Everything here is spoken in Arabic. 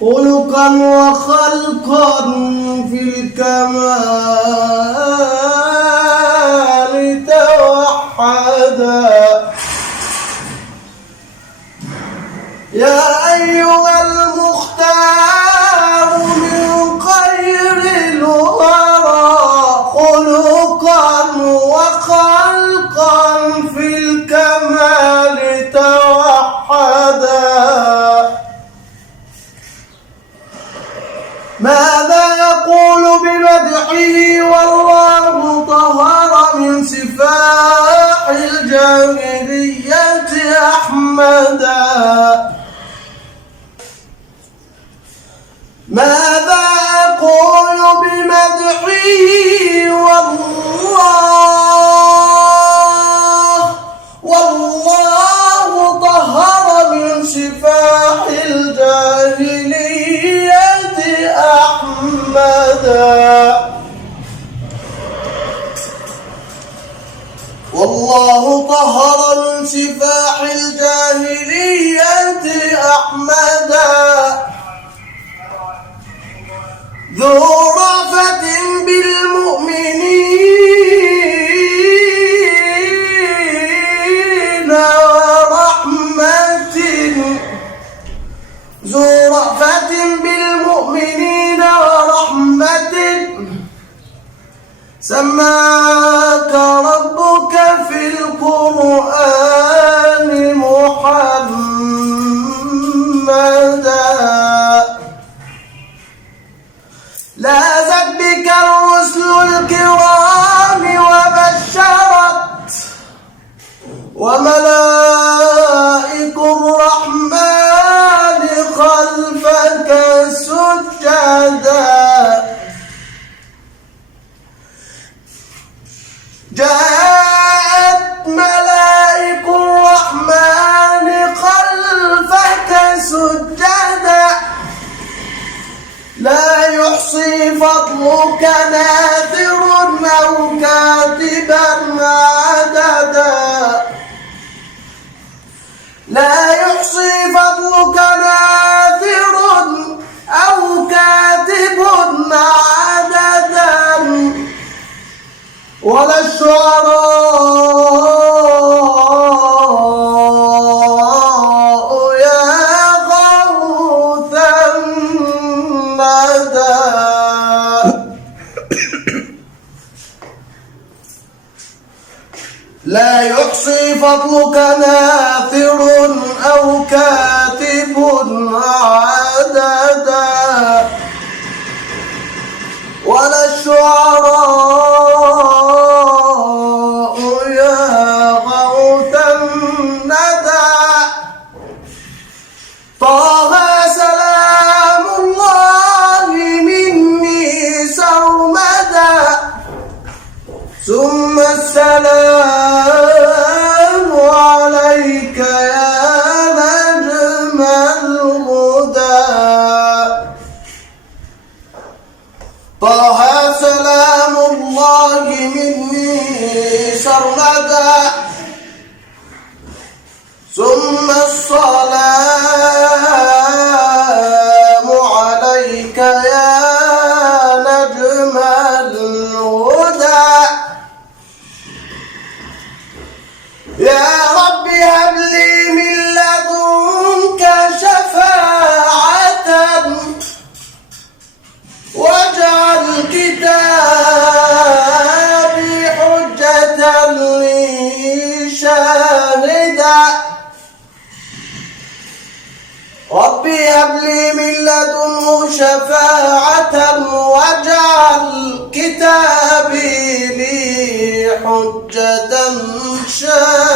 خلقا وخلقا في الكمال توحدا. يا أيها المختار من خير الورى خلقا وخلقا في الكمال توحدا. ماذا يقول بمدحه والله طهر من سفاح الجاهلية أحمدا. ماذا يقول بمدحه والله طهر من سفاح الجاهلية أحمدا. والله طهر من سفاح الجاهلية أحمدا. ذو رأفة بالمؤمنين ورحمة ذو رأفة بالمؤمنين ورحمة سماك ربك في القرآن محمدا. لازت بك الرسل الكرام وبشرت وملائك الرحمن خلفك سجدا. جاءت ملائك الرحمن خلفك سجدا. لا يحصي فضلك ناثر أو كاتبا عددا. لا يحصي فضلك ناثر أو كاتب عددا. ولا الشعراء يا غوث الندى. لا يحصي فضلك ناثر أو كاتب عددا. ولا الشعراء يا غوث الندى. طه سلام الله مني سرمدا. ثم السلام عليك يا نجم الهدى. طه سلام الله مني سرمدا. ثم السلام عليك يا نجم الهدى. يا رب هب لي من لدنك شفاعة واجعل كتابي حجة لي شاهدا. ربي هب لي من لدنه شفاعة واجعل كتابي لي حجة شاهدا.